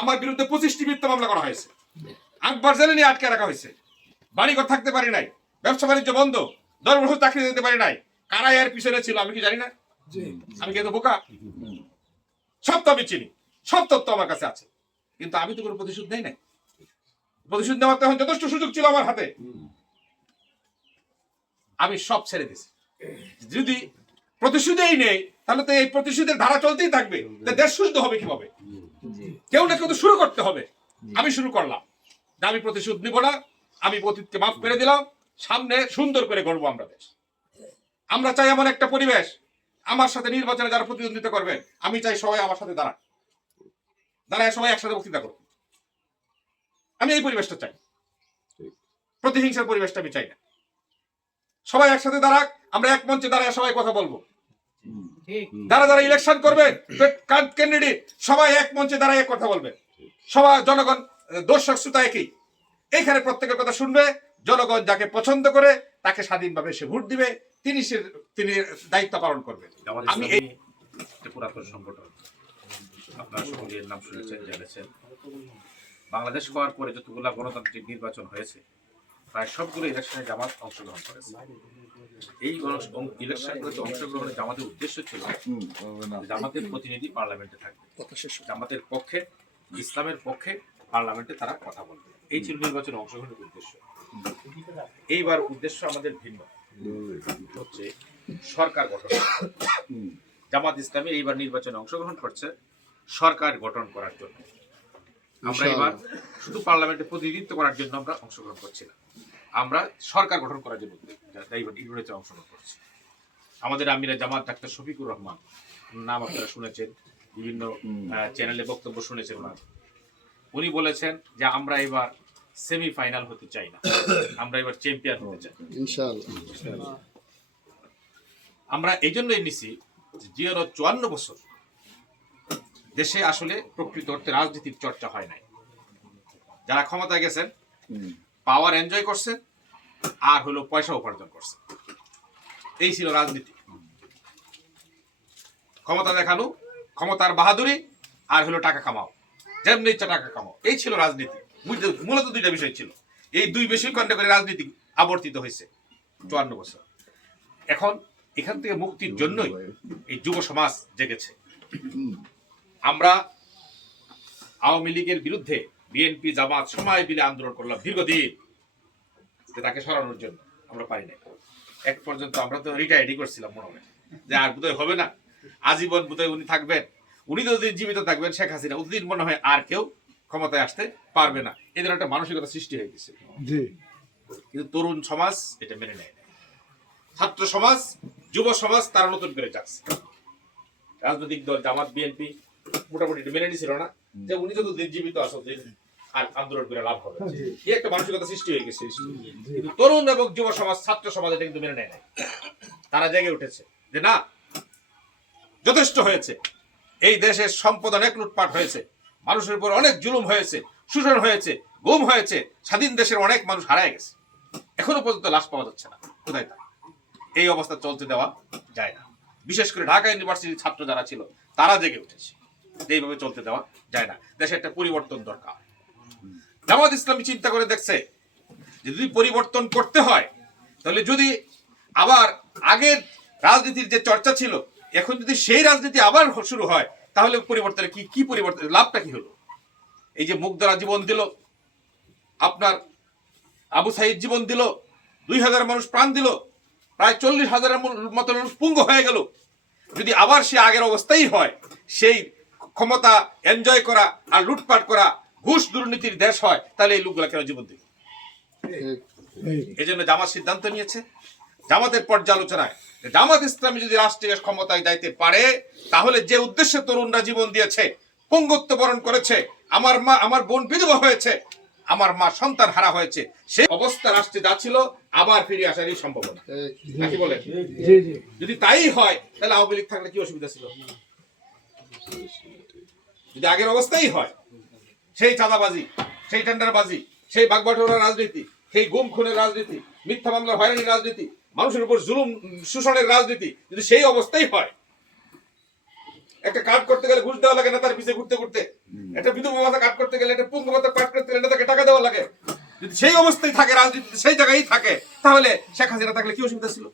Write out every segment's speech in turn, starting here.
আমার বিরুদ্ধে পঁচিশটি মিথ্যা মামলা করা হয়েছে। আকবর জেলে নিয়ে আটকে রাখা হয়েছে। বাড়িঘর থাকতে পারি নাই। ব্যবসা বাণিজ্য বন্ধ। দশ বছর চাকরি দিতে পারি নাই। কারা এর পিছনে ছিল আমি কি জানি না? আমি কিন্তু বোকা? সব তো আমি চিনি। সব তথ্য আমার কাছে আছে। কিন্তু আমি তো কোনো প্রতিশোধ নেই নাই। প্রতিশোধ নেওয়ার তখন যথেষ্ট সুযোগ ছিল আমার হাতে। আমি সব ছেড়ে দিছি যদি প্রতিশোধেই নেই তাহলে তো এই প্রতিশোধের ধারা চলতেই থাকবে। দেশ শুদ্ধ হবে কীভাবে? কেউ না কেউ তো শুরু করতে হবে। আমি শুরু করলাম। আমি প্রতিশোধ নিব না। আমি অতীতকে মাফ করে দিলাম। সামনে সুন্দর করে গড়বো আমরা দেশ। আমরা চাই এমন একটা পরিবেশ। আমার সাথে নির্বাচনে যারা প্রতিদ্বন্দ্বিতা করবে আমি চাই সবাই আমার সাথে দাঁড়াক। দাঁড়ায় সবাই একসাথে বক্তৃতা করুক। আমি এই পরিবেশটা চাই। প্রতিহিংসার পরিবেশটা আমি চাই না। সবাই একসাথে দাঁড়াক। আমরা এক মঞ্চে দাঁড়ায় সবাই কথা বলব। যারা যারা ইলেকশন করবে ক্যান্ডিডেট সবাই এক মঞ্চে দাঁড়ায় কথা বলবে। সবাই জনগণ দর্শক শ্রোতা একই। এখানে প্রত্যেকের কথা শুনবে জনগণ যাকে পছন্দ করে তাকে স্বাধীনভাবে সে ভোট দিবে তিনি সে তিনি দায়িত্ব পালন করবেন জামাত আমি এই পুরাতন সংগঠন আপনারা এর নাম শুনেছেন জেনেছেন। বাংলাদেশ হওয়ার পরে যতগুলা গণতান্ত্রিক নির্বাচন হয়েছে প্রায় সবগুলো ইলেকশনে জামাত অংশগ্রহণ করেছে। এই ইলেকশনগুলোতে অংশগ্রহণের জামাতের উদ্দেশ্য ছিল জামাতের প্রতিনিধি পার্লামেন্টে থাকবে। জামাতের পক্ষে ইসলামের পক্ষে পার্লামেন্টে তারা কথা বলবে। এই ছিল নির্বাচনে অংশগ্রহণের উদ্দেশ্য। এইবার উদ্দেশ্য আমাদের ভিন্ন। হচ্ছে সরকার গঠন। জামাত ইসলামী এইবার নির্বাচনে অংশগ্রহণ করছে সরকার গঠন করার জন্য। আমরা এবার শুধু পার্লামেন্টে প্রতিনিধিত্ব করার জন্য আমরা অংশগ্রহণ করছি না আমরা সরকার গঠন করার জন্য অংশগ্রহণ করছি। আমাদের আমিরা জামাত ডাক্তার শফিকুর রহমান নাম আপনারা শুনেছেন বিভিন্ন চ্যানেলে বক্তব্য শুনেছেন ওনার। উনি বলেছেন যে আমরা এবার সেমিফাইনাল হতে চাই না। আমরা এবার চ্যাম্পিয়ন হতে চাই। আমরা এই জন্যই নিছি যে জিয়ার চুয়ান্ন বছর দেশে আসলে প্রকৃত অর্থে রাজনীতির চর্চা হয় নাই। যারা ক্ষমতায় গেছেন পাওয়ার এনজয় করছেন আর হলো পয়সা উপার্জন করছেন। এই ছিল রাজনীতি। ক্ষমতা দেখানো ক্ষমতার বাহাদুরি আর হলো টাকা কামাও। যেমনি ইচ্ছা টাকা কামাও। এই ছিল রাজনীতি। মূলত- দুইটা বিষয় ছিল। এই দুই বিষয় কেন্দ্র করে রাজনীতি আবর্তিত হয়েছে চুয়ান্ন বছর। এখন এখান থেকে মুক্তির জন্যই এই যুব সমাজ জেগেছে। আমরা আওয়ামী লীগের বিরুদ্ধে বিএনপি জামাত সময় মিলে আন্দোলন করলাম দীর্ঘদিন। যে তাকে সরানোর জন্য আমরা পারি নাই। এক পর্যন্ত আমরা তো রিটায়ার্ডই করছিলাম মনে হয়। যে আর বোধহয় হবে না। আজীবন বোধহয় উনি থাকবেন। উনি যতদিন জীবিত থাকবেন শেখ হাসিনা। অতদিন মনে হয় আর কেউ ক্ষমতায় আসতে পারবে না। এদের একটা মানসিকতা সৃষ্টি হয়ে গেছে। কিন্তু তরুণ সমাজ এটা মেনে নেয় ছাত্র সমাজ যুব সমাজ তারা নতুন করে যাচ্ছে। রাজনৈতিক দল জামাত বিএনপি মোটামুটি মেনে নিছিল না যে উনি যত দিন জীবিত আর আন্দোলন করে লাভ হবে। এই একটা মানসিকতা সৃষ্টি হয়ে গেছে। কিন্তু তরুণ এবং যুব সমাজ ছাত্র সমাজ এটা কিন্তু মেনে নেয় নাই। তারা জেগে উঠেছে যে না যথেষ্ট হয়েছে। এই দেশের সম্পদ অনেক লুটপাট হয়েছে। মানুষের উপর অনেক জুলুম হয়েছে শোষণ হয়েছে গুম হয়েছে। স্বাধীন দেশের অনেক মানুষ হারায় গেছে। এখনও পর্যন্ত লাশ পাওয়া যাচ্ছে না। কোথায় তা? এই অবস্থা চলতে দেওয়া যায় না। বিশেষ করে ঢাকা ইউনিভার্সিটির ছাত্র যারা ছিল তারা জেগে উঠেছে। এইভাবে চলতে দেওয়া যায় না। দেশে একটা পরিবর্তন দরকার। জামাত ইসলামী চিন্তা করে দেখছে যদি পরিবর্তন করতে হয়, তাহলে যদি আবার আগের রাজনীতির যে চর্চা ছিল, এখন যদি সেই রাজনীতি আবার শুরু হয়, তাহলে পরিবর্তনে কি কি পরিবর্তন, লাভটা কি হলো? এই যে মুগ্ধরা জীবন দিল, আপনার আবু সাইদ জীবন দিল, দুই হাজার মানুষ প্রাণ দিল, প্রায় চল্লিশ হাজারের মতো মানুষ পুঙ্গ হয়ে গেল। যদি আবার সে আগের অবস্থাই হয়, সেই ক্ষমতা এনজয় করা আর লুটপাট করা ঘুষ দুর্নীতির দেশ হয় তাহলে এই লোকগুলা কেন জীবন দিবে? এই জন্য জামাত সিদ্ধান্ত নিয়েছে। জামাতের পর্যালোচনায় জামাত ইসলামী যদি রাষ্ট্রীয় ক্ষমতায় যাইতে পারে তাহলে যে উদ্দেশ্যে তরুণরা জীবন দিয়েছে পঙ্গুত্ব বরণ করেছে আমার মা আমার বোন বিধবা হয়েছে আমার মা সন্তান হারা হয়েছে সেই অবস্থা রাষ্ট্রে যা ছিল আবার ফিরে আসারই সম্ভাবনা। নাকি বলে? যদি তাই হয় তাহলে আওয়ামী লীগ থাকলে কি অসুবিধা ছিল? যদি আগের অবস্থাই হয় সেই চাঁদাবাজি সেই টেন্ডারবাজি সেই বাগবাটোরা রাজনীতি সেই গুম খুনের রাজনীতি মিথ্যা মামলার হয়রানির রাজনীতি মানুষের উপর জুলুম শোষণের রাজনীতি যদি সেই অবস্থাই হয় একটা কাট করতে গেলে ঘুষ দেওয়া লাগে নেতার পিছিয়ে ঘুরতে ঘুরতে? একটা বিধবা ভাতা কাট করতে গেলে একটা পুঙ্গ ভাতা কাট করতে গেলে নেতাকে টাকা দেওয়া লাগে? যদি সেই অবস্থায় থাকে রাজনীতি সেই জায়গায় থাকে তাহলে শেখ হাসিনা থাকলে কি অসুবিধা ছিল?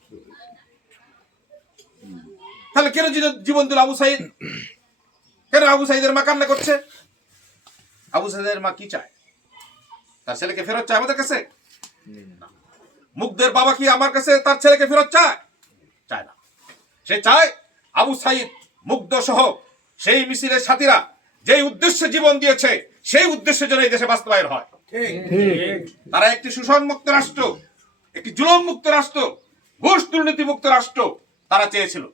তাহলে কেন জীবন দিল আবু সাইদ? কেন আবু সাইদের মা কান্না করছে? আবু সাইদের মা কি চায়? তার ছেলেকে ফেরত চায় আমাদের কাছে? না। মুগ্ধের বাবা কি আমার কাছে তার ছেলেকে ফেরত চায়? চায় না। সে চায় আবু সাইদ মুগ্ধ সহ সেই মিছিলের সাথীরা যে উদ্দেশ্যে জীবন দিয়েছে সেই উদ্দেশ্যে যেন এই দেশে বাস্তবায়ন হয়। তারা একটি শোষণ মুক্ত রাষ্ট্র একটি জুলম মুক্ত রাষ্ট্র ঘুষ দুর্নীতি মুক্ত রাষ্ট্র তারা চেয়েছিল।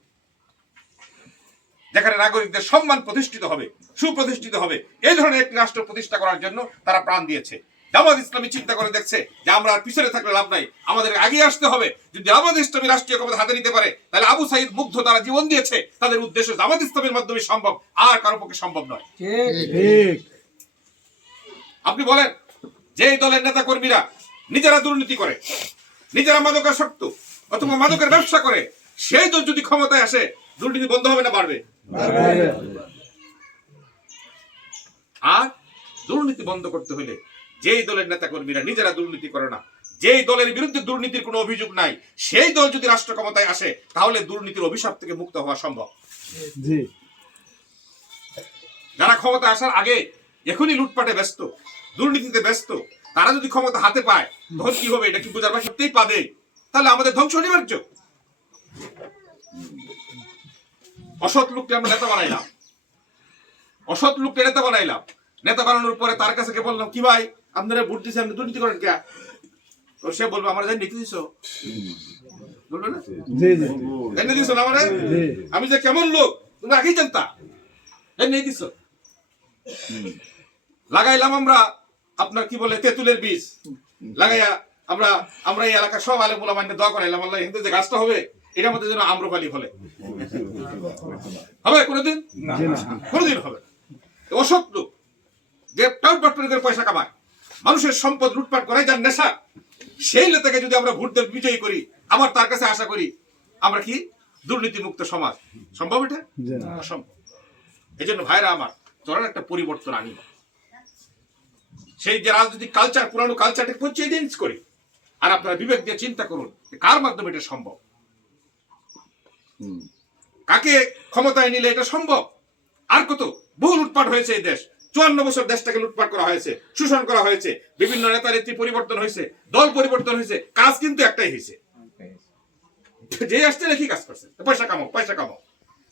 যেখানে নাগরিকদের সম্মান প্রতিষ্ঠিত হবে সুপ্রতিষ্ঠিত হবে এই ধরনের একটি রাষ্ট্র প্রতিষ্ঠা করার জন্য তারা প্রাণ দিয়েছে। জামাত ইসলামী চিন্তা করে দেখছে যে আমরা আর পিছনে থাকলে লাভ নাই আমাদের আগে আসতে হবে। যদি জামাত ইসলামী রাষ্ট্রীয় ক্ষমতা হাতে নিতে পারে তাহলে আবু সাইদ মুগ্ধ তারা জীবন দিয়েছে। তাদের উদ্দেশ্য জামাত ইসলামের মাধ্যমে সম্ভব আর কারও পক্ষে সম্ভব নয়। আপনি বলেন যে দলের নেতা কর্মীরা নিজেরা দুর্নীতি করে নিজেরা মাদকাসক্ত অথবা মাদকের ব্যবসা করে সেই দল যদি ক্ষমতায় আসে দুর্নীতি বন্ধ হবে না বাড়বে। আর দুর্নীতি বন্ধ করতে হলে যেই দলের নেতা কর্মীরা নিজেরা দুর্নীতি করে না যেই দলের বিরুদ্ধে দুর্নীতির কোনো অভিযোগ নাই সেই দল যদি রাষ্ট্র ক্ষমতায় আসে তাহলে দুর্নীতির অভিশাপ থেকে মুক্ত হওয়া সম্ভব। যারা ক্ষমতা আসার আগে এখনই লুটপাটে ব্যস্ত দুর্নীতিতে ব্যস্ত তারা যদি ক্ষমতা হাতে পায় তখন কি হবে? এটা কি বোঝার সত্যিই পাবে? তাহলে আমাদের ধ্বংস অনিবার্য। অসৎ লোককে আমরা নেতা বানাইলাম। অসৎ লোককে নেতা বানাইলাম। নেতা বানানোর পরে তার কাছে বললাম কি ভাই আপনারা ভোট দিচ্ছে আপনি দুর্নীতি করেন কে? তো সে বলবে আমরা জানি নীতি দিছ। বলবে না? জি জি। দিছ না আমারে? আমি যে কেমন লোক তুমি আগেই জানতা। জানিয়ে দিছ। লাগাইলাম আমরা আপনার কি বলে তেঁতুলের বীজ। লাগাইয়া আমরা আমরা এই এলাকার সব আলে মোলা মান্য দোয়া করাইলাম আল্লাহ হিন্দু যে গাছটা হবে এটার মধ্যে যেন আম্রপালি ফলে হবে কোনোদিন? কোনোদিন হবে না। অসৎ লোক। যে টাউট বাটপারি করে পয়সা কামায় মানুষের সম্পদ লুটপাট করাই যার নেশা সেই নেতাকে যদি আমরা ভোট দিয়ে বিজয়ী করি আবার তার কাছে আশা করি আমরা কি? দুর্নীতি মুক্ত সমাজ। সম্ভব এটা? অসম্ভব। এই জন্য ভাইরা আমার চলার একটা পরিবর্তন আনিব। সেই যে রাজনৈতিক কালচার পুরানো কালচারটাকে চেঞ্জ করি। আর আপনারা বিবেক দিয়ে চিন্তা করুন কার মাধ্যমে এটা সম্ভব? কাকে ক্ষমতায় নিলে এটা সম্ভব? আর কত? বহু লুটপাট হয়েছে এই দেশ। চুয়ান্ন বছর দেশটাকে লুটপাট করা হয়েছে, শোষণ করা হয়েছে, বিভিন্ন নেতা নেত্রী পরিবর্তন হয়েছে, দল পরিবর্তন হয়েছে, কাজ কিন্তু একটাই হয়েছে। যে আসছে নাকি কাজ করছে? পয়সা কামাও পয়সা কামাও।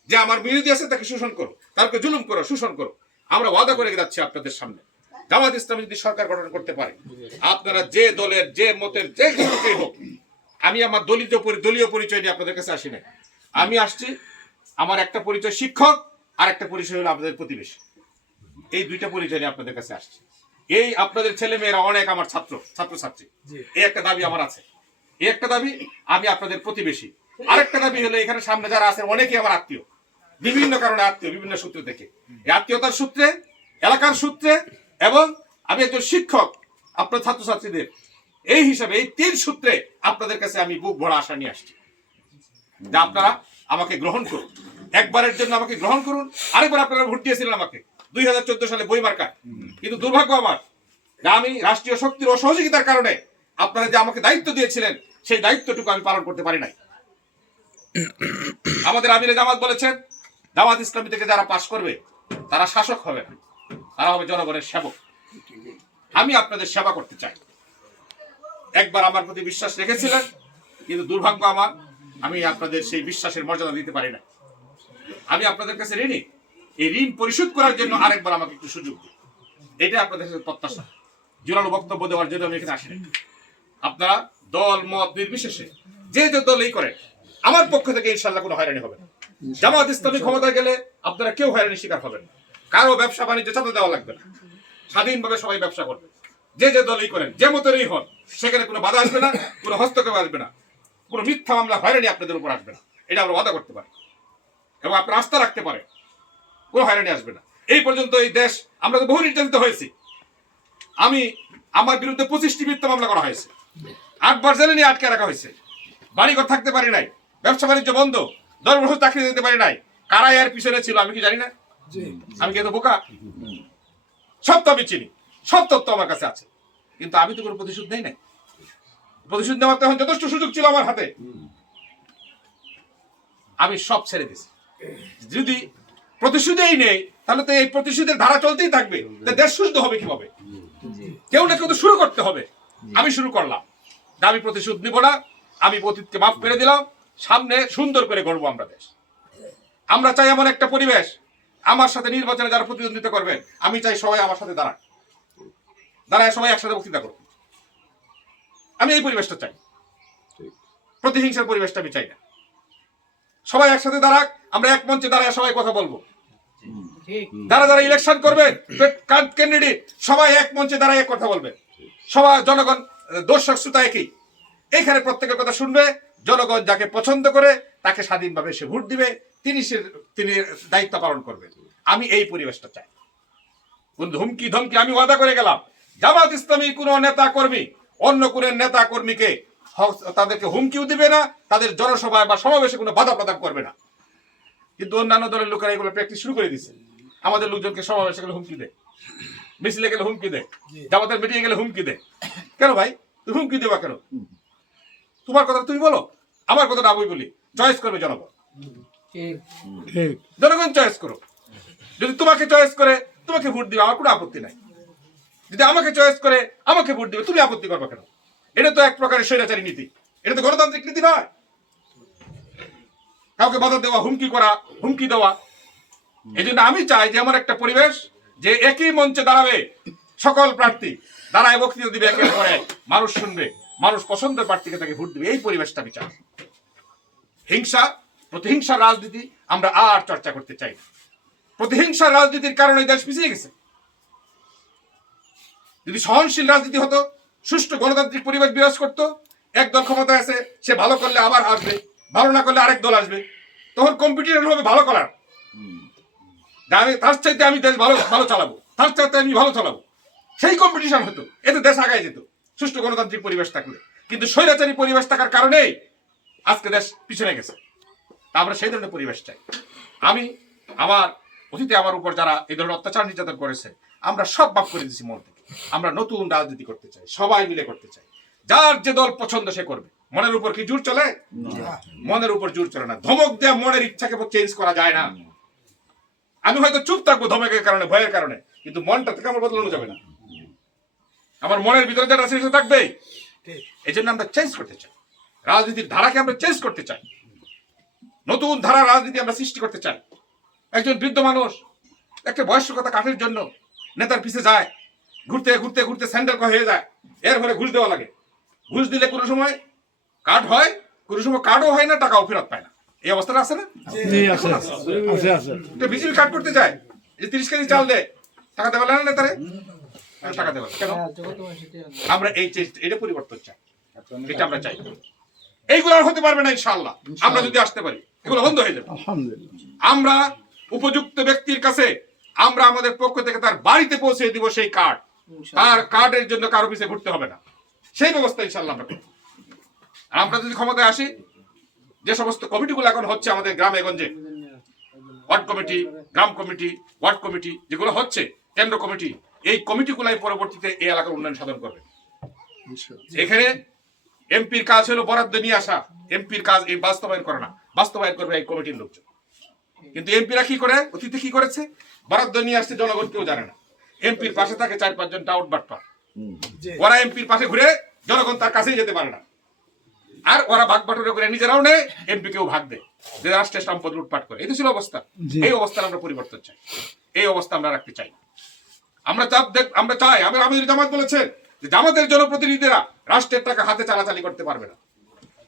যে আমার বিরোধী আছে তাকে শোষণ করো তাকে জুলুম করো, শোষণ করো। আমরা ওয়াদা করে যাচ্ছি আপনাদের সামনে। জামাত ইসলামী যদি সরকার গঠন করতে পারে, আপনারা যে দলের, যে মতের, যে হোক, আমি আমার দলিত দলীয় পরিচয় নিয়ে আপনাদের কাছে আসি না আমি আসছি আমার একটা পরিচয় শিক্ষক আর একটা পরিচয় হলো আপনাদের প্রতিবেশী। এই দুইটা পরিচয় নিয়ে আপনাদের কাছে আসছি। এই আপনাদের ছেলে মেয়েরা অনেক আমার ছাত্র ছাত্রছাত্রী। এই একটা দাবি আমার আছে। এই একটা দাবি আমি আপনাদের প্রতিবেশী। আরেকটা দাবি হলো এখানে সামনে যারা আছেন অনেকেই আমার আত্মীয়। বিভিন্ন কারণে আত্মীয় বিভিন্ন সূত্র থেকে। এই আত্মীয়তার সূত্রে এলাকার সূত্রে এবং আমি একজন শিক্ষক আপনার ছাত্রছাত্রীদের। এই হিসাবে এই তিন সূত্রে আপনাদের কাছে আমি বুক ভরা আশা নিয়ে আসছি। যে আপনারা আমাকে গ্রহণ করুন। একবারের জন্য আমাকে গ্রহণ করুন। আরেকবার আপনারা ভোট দিয়েছিলেন আমাকে। দুই হাজার চোদ্দ সালে বই মার্কায় কিন্তু দুর্ভাগ্য আমার আমি রাষ্ট্রীয় শক্তির অসহযোগিতার কারণে আপনারা যে আমাকে দায়িত্ব দিয়েছিলেন, সেই দায়িত্বটুকু আমি পালন করতে পারি নাই। আমাদের আমিরে জামাত বলেছেন, জামাত ইসলামী থেকে যারা পাশ করবে, তারা শাসক হবে না। তারা হবে জনগণের সেবক। আমি আপনাদের সেবা করতে চাই। একবার আমার প্রতি বিশ্বাস রেখেছিলেন, কিন্তু দুর্ভাগ্য আমার আমি আপনাদের সেই বিশ্বাসের মর্যাদা দিতে পারি না। আমি আপনাদের কাছে ঋণী। এই ঋণ পরিশোধ করার জন্য আরেকবার আমাকে একটু সুযোগ দিন। এটা আপনাদের কাছে প্রত্যাশা। জোরালো বক্তব্য দেওয়ার জন্য আমি এখানে আসিনি আপনারা দল, মত, নির্বিশেষে যে যে দলই করেন, আমার পক্ষ থেকে ইনশাল্লাহ কোনো হয়রানি হবে না। জামাত ইসলামী ক্ষমতায় গেলে আপনারা কেউ হয়রানি শিকার হবেন না। কারও ব্যবসা বাণিজ্য চাঁদা দেওয়া লাগবে না। স্বাধীনভাবে সবাই ব্যবসা করবে। যে যে দলই করেন, যে মতেরই হন, সেখানে কোনো বাধা আসবে না, কোনো হস্তক্ষেপ আসবে না। কোনো মিথ্যা মামলা হয়রানি আপনাদের উপর আসবে না। এটা আমরা ওয়াদা করতে পারি। এবং আপনারা আস্থা রাখতে পারেন। কোনো হয়রানি আসবে না। এই পর্যন্ত এই দেশ আমরা তো বহু নির্যাতিত হয়েছি। আমি আমার বিরুদ্ধে পঁচিশটি মিথ্যা মামলা করা হয়েছে। আটবার জেলে নিয়ে আটকে রাখা হয়েছে। বাড়িঘর থাকতে পারি নাই। ব্যবসা বাণিজ্য বন্ধ। দশ বছর চাকরি দিতে পারি নাই। কারা এর পিছনে ছিল আমি কি জানি না? আমি কি এত বোকা? সব তো আমি চিনি। সব তথ্য আমার কাছে আছে। কিন্তু আমি তো কোনো প্রতিশোধ নেই নাই। প্রতিশোধ নেওয়ার তখন যথেষ্ট সুযোগ ছিল আমার হাতে। আমি সব ছেড়ে দিছি যদি প্রতিশোধেই নেই তাহলে তো এই প্রতিশোধের ধারা চলতেই থাকবে। দেশ শুদ্ধ হবে কীভাবে? কেউ না কেউ তো শুরু করতে হবে। আমি শুরু করলাম। আমি প্রতিশোধ নিব না। আমি অতীতকে মাফ করে দিলাম। সামনে সুন্দর করে গড়বো আমরা দেশ। আমরা চাই এমন একটা পরিবেশ। আমার সাথে নির্বাচনে যারা প্রতিদ্বন্দ্বিতা করবে আমি চাই সবাই আমার সাথে দাঁড়াক। দাঁড়ায় সবাই একসাথে বক্তৃতা করুক। আমি এই পরিবেশটা চাই। প্রতিহিংসার পরিবেশটা আমি চাই না। সবাই একসাথে দাঁড়াক আমরা এক মঞ্চে দাঁড়ায় সবাই কথা বলব। যারা যারা ইলেকশন করবে ক্যান্ডিডেট সবাই এক মঞ্চে দাঁড়ায় কথা বলবে। সবাই জনগণ দর্শক শ্রোতা একই। এখানে প্রত্যেকের কথা শুনবে জনগণ যাকে পছন্দ করে তাকে স্বাধীনভাবে সে ভোট দিবে তিনি সে তিনি দায়িত্ব পালন করবেন আমি এই পরিবেশটা চাই। কোন ধমকি ধমকি আমি ওয়াদা করে গেলাম। জামাত ইসলামী কোনো নেতা কর্মী অন্য কোন নেতা কর্মীকে তাদেরকে হুমকিও দিবে না তাদের জনসভায় বা সমাবেশে কোনো বাধা প্রদান করবে না। কিন্তু অন্যান্য দলের লোকেরা এগুলো প্র্যাকটিস শুরু করে দিচ্ছে আমাদের লোকজনকে সমাবেশে গেলে হুমকি দেয় মিছিলে গেলে হুমকি দেয় জামাতের মিটিংয়ে গেলে হুমকি দেয়। কেন ভাই? তুমি হুমকি দেবা কেন? তোমার কথা তুমি বলো আমার কথাটা আমি বলি চয়েস করবে জনগণ। জনগণ চয়েস করো যদি তোমাকে চয়েস করে তোমাকে ভোট দিবে আমার কোনো আপত্তি নাই। যদি আমাকে চয়েস করে, আমাকে ভোট দিবে, তুমি আপত্তি করবে কেন? এটা তো এক প্রকারের স্বৈরাচারী নীতি। এটা তো গণতান্ত্রিক নীতি নয়। কাউকে বাধা দেওয়া, হুমকি করা, হুমকি দেওয়া। এই জন্য আমি চাই যে এমন একটা পরিবেশ যে একই মঞ্চে দাঁড়াবে সকল প্রার্থী। দাঁড়ায় বক্তৃতা দিবে একের পরে। মানুষ শুনবে, মানুষ পছন্দের প্রার্থীকে তাকে ভোট দিবে। এই পরিবেশটা আমি চাই। হিংসা, প্রতিহিংসার রাজনীতি আমরা আর চর্চা করতে চাই প্রতিহিংসার রাজনীতির কারণে দেশ পিছিয়ে গেছে। যদি সহনশীল রাজনীতি হতো, সুষ্ঠু গণতান্ত্রিক পরিবেশ বিরাজ করতো এক দল ক্ষমতায় আছে, সে ভালো করলে আবার আসবে ভালো না করলে আরেক দল আসবে। তখন কম্পিটিশন হবে ভালো করার। আমি তার চাইতে আমি দেশ ভালো ভালো চালাবো। তার চাইতে আমি ভালো চালাবো। সেই কম্পিটিশন হতো। এতে দেশ আগায় যেত। সুষ্ঠু গণতান্ত্রিক পরিবেশ থাকলে। কিন্তু স্বৈরাচারী পরিবেশ থাকার কারণেই আজকে দেশ পিছনে গেছে। আমরা সেই ধরনের পরিবেশ চাই। আমি আমার অতীতে আমার উপর যারা এই ধরনের অত্যাচার নির্যাতন করেছে, আমরা সব মাফ করে দিয়েছি মন থেকে। আমরা নতুন রাজনীতি করতে চাই সবাই মিলে করতে চাই। যার যে দল পছন্দ সে করবে। মনের উপর কি জোর চলে? মনের উপর জোর চলে না। ধমক দেওয়া মনের ইচ্ছাকে চেঞ্জ করা যায় না। আমি হয়তো চুপ থাকব ধমকের কারণে ভয়ের কারণে কিন্তু মনটা থেকে আমার বদলানো যাবে না। আমার মনের ভিতরে যারা আছে সে থাকবেই। এই জন্য আমরা চেঞ্জ করতে চাই। রাজনীতির ধারাকে আমরা চেঞ্জ করতে চাই। নতুন ধারা রাজনীতি আমরা সৃষ্টি করতে চাই। একজন বৃদ্ধ মানুষ একটা বয়স্ক কথা কাঠের জন্য নেতার পিছে যায়। ঘুরতে ঘুরতে ঘুরতে স্যান্ডেল হয়ে যায়। এর ফলে ঘুষ দেওয়া লাগে। ঘুষ দিলে কোনো সময় কার্ড হয় কোনো সময় কার্ডও হয় না টাকাও ফেরত পায় না। এই অবস্থাটা আছে না? বিজেপি কার্ড করতে যায়। এই তিরিশ কেজি চাল দে। টাকা দেওয়া লাগে না নেতারে হ্যাঁ, টাকা দেওয়া কেন? আমরা এই এটা পরিবর্তন চাই। এটা আমরা চাই। এইগুলো আর হতে পারবে না ইনশাআল্লাহ। আমরা যদি আসতে পারি এগুলো বন্ধ হয়ে যাবে। আমরা উপযুক্ত ব্যক্তির কাছে আমরা আমাদের পক্ষ থেকে তার বাড়িতে পৌঁছে দিব সেই কার্ড। তার কার্ডের জন্য কারও পিছিয়ে ঘুরতে হবে না। সেই ব্যবস্থা ইনশাল্লাহ আমরা করব। আর আমরা যদি ক্ষমতায় আসি যে সমস্ত কমিটিগুলো এখন হচ্ছে আমাদের গ্রামে গঞ্জে ওয়ার্ড কমিটি গ্রাম কমিটি ওয়ার্ড কমিটি যেগুলো হচ্ছে কেন্দ্র কমিটি এই কমিটিগুলাই পরবর্তীতে এই এলাকার উন্নয়ন সাধন করবে। এখানে এমপির কাজ হলো বরাদ্দ নিয়ে আসা। এমপির কাজ এই বাস্তবায়ন করে না। বাস্তবায়ন করবে এই কমিটির লোকজন। কিন্তু এমপিরা কি করে? অতীতে কি করেছে? বরাদ্দ নিয়ে আসছে জনগণ কেউ জানে না। এমপির পাশে থাকে চার পাঁচজন টাউট বাটপার ওরা এমপির পাশে ঘুরে জনগণ তার কাছেই যেতে পারে না। আর ওরা ভাগ বাটুরে করে নিজেরাও নেয় এমপি কেউ ভাগ দেয়। যে রাষ্ট্রের সম্পদ লুটপাট করে। এই তো ছিল অবস্থা। এই অবস্থার আমরা পরিবর্তন চাই। এই অবস্থা আমরা রাখতে চাই আমরা চাপ দেখ আমরা চাই আমি আমির জামাত বলেছেন যে জামাতের জনপ্রতিনিধিরা রাষ্ট্রের টাকা হাতে চালাচালি করতে পারবে না।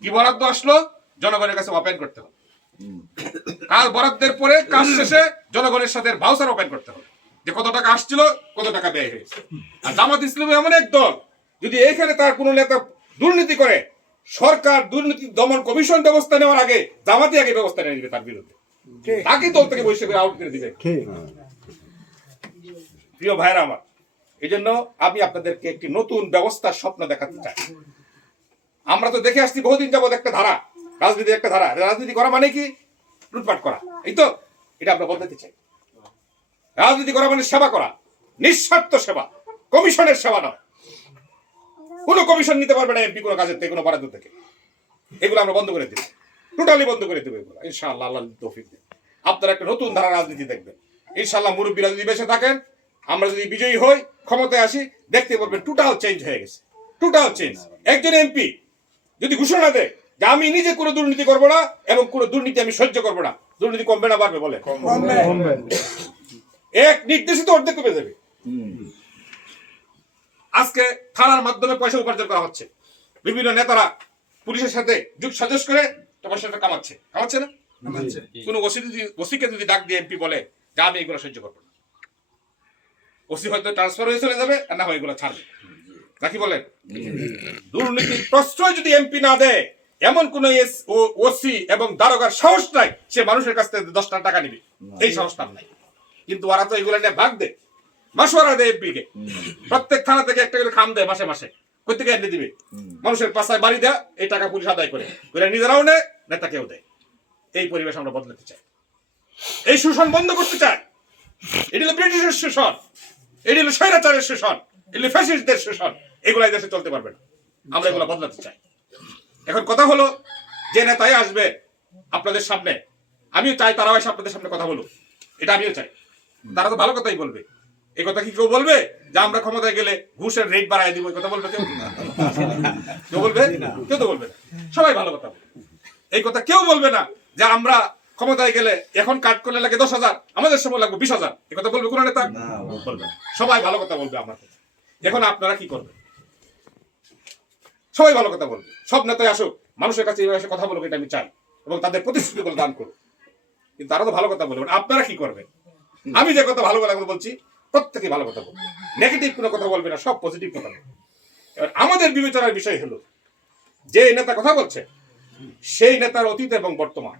কি বরাদ্দ আসলো? জনগণের কাছে ওপেন করতে হবে। কাল বরাদ্দের পরে কাজ শেষে জনগণের সাথে ভাউচার ওপেন করতে হবে। যে কত টাকা আসছিল কত টাকা ব্যয় হয়েছে। আর জামাত ইসলামী এমন এক দল যদি এখানে তার কোনো নেতা দুর্নীতি করে সরকার দুর্নীতি দমন কমিশন ব্যবস্থা নেওয়ার আগে জামাতি আগে ব্যবস্থা নিয়ে নেবে তার বিরুদ্ধে। তাকে দল থেকে বসে করে আউট করে দিবে। প্রিয় ভাইরা আমার এই জন্য আমি আপনাদেরকে একটি নতুন ব্যবস্থার স্বপ্ন দেখাতে চাই। আমরা তো দেখে আসছি বহুদিন যাবত একটা ধারা রাজনীতির একটা ধারা। রাজনীতি করা মানে কি? লুটপাট করা। এই তো এটা আমরা বদলাতে চাই। রাজনীতি করা মানে সেবা করা। নিঃস্বার্থ সেবা। কমিশনের সেবা নয়। কোনো কমিশন নিতে পারবে না এমপি কোনো কাজের থেকে, কোনো বরাদ্দ থেকে। এগুলো আমরা বন্ধ করে দেবো। টোটালি বন্ধ করে দেবো এগুলো। ইনশাআল্লাহ আল্লাহ তৌফিক দেন। আপনারা একটা নতুন ধারা রাজনীতি দেখবেন। ইনশাআল্লাহ মুরব্বীরা যদি বেঁচে থাকেন, আমরা যদি বিজয়ী হই, ক্ষমতায় আসি, দেখতে পারবেন টোটাল চেঞ্জ হয়ে গেছে। টোটাল চেঞ্জ একজন এমপি যদি ঘোষণা দেয় যে আমি নিজে কোনো দুর্নীতি করব না এবং কোনো দুর্নীতি আমি সহ্য করব না, দুর্নীতি কমবে না, বাড়বে বলে? কমবে। এক নির্দেশিত অর্ধেক কমে যাবে। আজকে থানার মাধ্যমে পয়সা উপার্জন করা হচ্ছে। বিভিন্ন নেতারা পুলিশের সাথে যুগ সাজস করে তোমার সাথে কামাচ্ছে। কামাচ্ছে না? কোন ওসি যদি ওসিকে যদি ডাক দিয়ে এমপি বলে যে আমি এগুলো সহ্য করব না। ওসি হয়তো ট্রান্সফার হয়ে চলে যাবে আর না হয় এগুলো ছাড়বে। নাকি বলেন? দুর্নীতির প্রশ্রয় যদি এমপি না দেয় এমন কোন ওসি এবং দারোগার সাহস নাই সে মানুষের কাছ থেকে দশটা টাকা নিবে। এই সাহস তার নাই। কিন্তু ওরা তো এগুলো নিয়ে ভাগ দেয়। মাসোয়ারা দেয় এমপি কে প্রত্যেক থানা থেকে একটা করে খাম দেয় মাসে মাসে। কোথেকে এনে দিবে। মানুষের পাশায় বাড়ি দেয় এই টাকা পুলিশ আদায় করে। ওরা নিজেরাও নেয় নেতাকেও দেয়। এই পরিবেশ আমরা বদলাতে চাই। এই শোষণ বন্ধ করতে চাই। এটি হলো ব্রিটিশের শোষণ। এটি হলো স্বৈরাচারের শোষণ। এটি ফ্যাসিস্টদের শোষণ। এগুলো দেশে চলতে পারবে না। আমরা এগুলো বদলাতে চাই। এখন কথা হলো যে নেতাই আসবে আপনাদের সামনে আমিও চাই তারাও এসে আপনাদের সামনে কথা বলুক। এটা আমিও চাই। তারা তো ভালো কথাই বলবে। এই কথা কি কেউ বলবে? যে আমরা ক্ষমতায় গেলে ঘুষের রেট বাড়ায় দিব এই কথা বলবে কেউ? কেউ বলবে? কেউ তো বলবে সবাই ভালো কথা বলবে। এই কথা কেউ বলবে না যে আমরা ক্ষমতায় গেলে এখন কাট করলে লাগে দশ হাজার আমাদের সময় লাগবে বিশ হাজার। এই কথা বলবে কোন নেতা? বলবে সবাই ভালো কথা বলবে আমার। এখন আপনারা কি করবেন? সবাই ভালো কথা বলবে। সব নেতাই আসুক মানুষের কাছে এইভাবে এসে কথা বলুক এটা আমি চাই। এবং তাদের প্রতিশ্রুতিগুলো দান করুক। কিন্তু তারা তো ভালো কথা বলবেন আপনারা কি করবেন? আমি যে কথা ভালো কথা বলছি প্রত্যেকে ভালো কথা বলবে। নেগেটিভ কোনো কথা বলবে না সব পজিটিভ কথা বলবে। এবার আমাদের বিবেচনার বিষয় হলো যে নেতা কথা বলছে সেই নেতার অতীত এবং বর্তমান।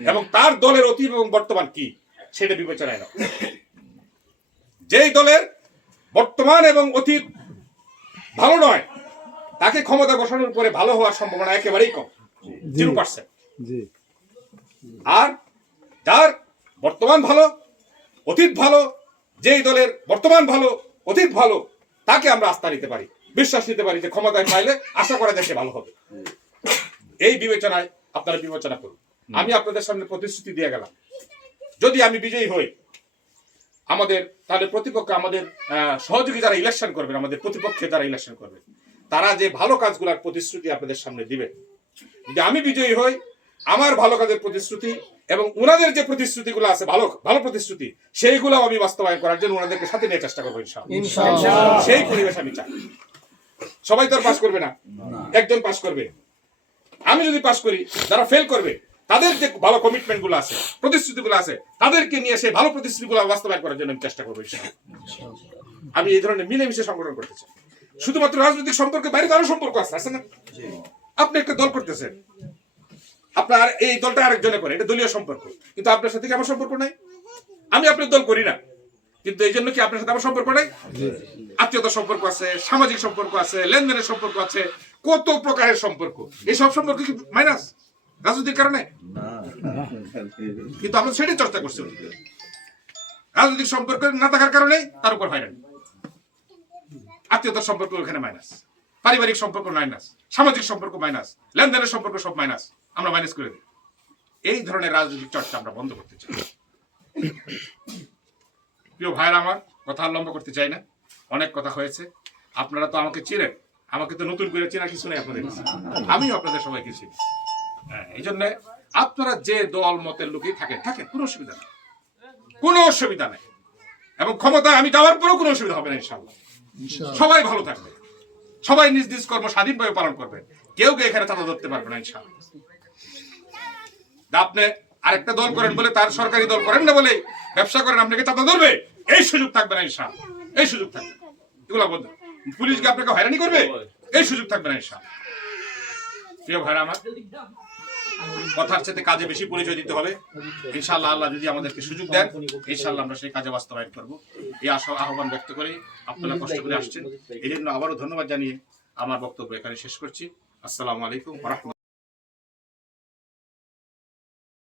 এবং তার দলের অতীত এবং বর্তমান কি সেটা বিবেচনায় নাও। যেই দলের বর্তমান এবং অতীত ভালো নয় তাকে ক্ষমতা বসানোর পরে ভালো হওয়ার সম্ভাবনা একেবারেই কম জিরো পার্সেন্ট আর যার বর্তমান ভালো অতীত ভালো যেই দলের বর্তমান ভালো অতীত ভালো তাকে আমরা আস্থা নিতে পারি বিশ্বাস নিতে পারি যে ক্ষমতায় পাইলে আশা করা যায় সে ভালো হবে। এই বিবেচনায় আপনারা বিবেচনা করুন। আমি আপনাদের সামনে প্রতিশ্রুতি দিয়ে গেলাম। যদি আমি বিজয়ী হই আমাদের তাহলে প্রতিপক্ষ আমাদের সহযোগী যারা ইলেকশন করবেন আমাদের প্রতিপক্ষে যারা ইলেকশন করবেন তারা যে ভালো কাজগুলোর প্রতিশ্রুতি আপনাদের সামনে দিবে যদি আমি বিজয়ী হই আমার ভালো কাজের প্রতিশ্রুতি এবং ওনাদের যে প্রতিশ্রুতিগুলো আছে ভালো ভালো প্রতিশ্রুতি সেইগুলো আমি বাস্তবায়ন করার জন্য ওনাদেরকে সাথে নিয়ে চেষ্টা করব সেই পরিবেশ আমি চাই। সবাই তো আর পাস করবে না। একজন পাস করবে। আমি যদি পাস করি যারা ফেল করবে তাদের যে ভালো কমিটমেন্টগুলো আছে প্রতিশ্রুতি গুলো আছে তাদেরকে নিয়ে সেই ভালো প্রতিশ্রুতি গুলো বাস্তবায়ন করার জন্য আমি চেষ্টা করব আমি এই ধরনের মিলেমিশে সংগঠন করতে চাই। শুধুমাত্র রাজনৈতিক সম্পর্কে বাইরে আরও সম্পর্ক আছে আছে না? আপনি একটা দল করতেছেন। আপনার এই দলটা আরেকজনে করে এটা দলীয় সম্পর্ক। কিন্তু আপনার সাথে কি আমার সম্পর্ক নাই? আমি আপনার দল করি না। কিন্তু এই জন্য কি আপনার সাথে আমার সম্পর্ক নাই? আত্মীয়তার সম্পর্ক আছে সামাজিক সম্পর্ক আছে লেনদেনের সম্পর্ক আছে কত প্রকারের সম্পর্ক। এই সব সম্পর্ক কি মাইনাস রাজনীতির কারণে? কিন্তু আমরা সেটাই চর্চা করছি। রাজনৈতিক সম্পর্ক না থাকার কারণে তার উপর হয়রানি আত্মীয়তার সম্পর্ক ওখানে মাইনাস পারিবারিক সম্পর্ক মাইনাস সামাজিক সম্পর্ক মাইনাস লেনদেনের সম্পর্ক সব মাইনাস আমরা মাইনাস করে দিই। এই ধরনের রাজনৈতিক চর্চা আমরা বন্ধ করতে চাই। প্রিয় ভাইয়ের আমার কথা আর লম্বা করতে চাই না। অনেক কথা হয়েছে। আপনারা তো আমাকে চিনেন। আমাকে তো নতুন করে চেনা কিছু নেই আপনাদের। আমিও আপনাদের সবাইকে চিনি। হ্যাঁ, এই জন্য আপনারা যে দল মতের লোকই থাকেন থাকেন কোনো অসুবিধা নেই। কোনো অসুবিধা নেই। এবং ক্ষমতায় আমি যাওয়ার পরেও কোনো অসুবিধা হবে না ইনশাল্লাহ সবাই ভালো থাকবে। সবাই নিজ নিজ কর্ম স্বাধীনভাবে পালন করবে। কেউ কেউ এখানে চাঁদা ধরতে পারবে না ইনশাল্লাহ আপনি আরেকটা দল করেন বলে তার সরকারি দল করেন না বলে ব্যবসা করেন আপনাকে চাঁদা ধরবে? এই সুযোগ থাকবে না ইনশাল্লাহ এই সুযোগ থাকবে। এগুলো বলতে পুলিশকে আপনাকে হয়রানি করবে? এই সুযোগ থাকবে না ইনশাল্লাহ প্রিয় ভাইরা আমার, কথার সাথে কাজে বেশি পরিচয় দিতে হবে। ইনশাআল্লাহ আল্লাহ যদি আমাদেরকে সুযোগ দেন, ইনশাআল্লাহ আমরা সেই কাজে বাস্তবায়ন করব। এই আশা আহ্বান ব্যক্ত করে। আপনারা কষ্ট করে আসছেন। এই জন্য আবারও ধন্যবাদ জানিয়ে আমার বক্তব্য এখানে শেষ করছি। আসসালামু আলাইকুম রহমতুল্লাহ।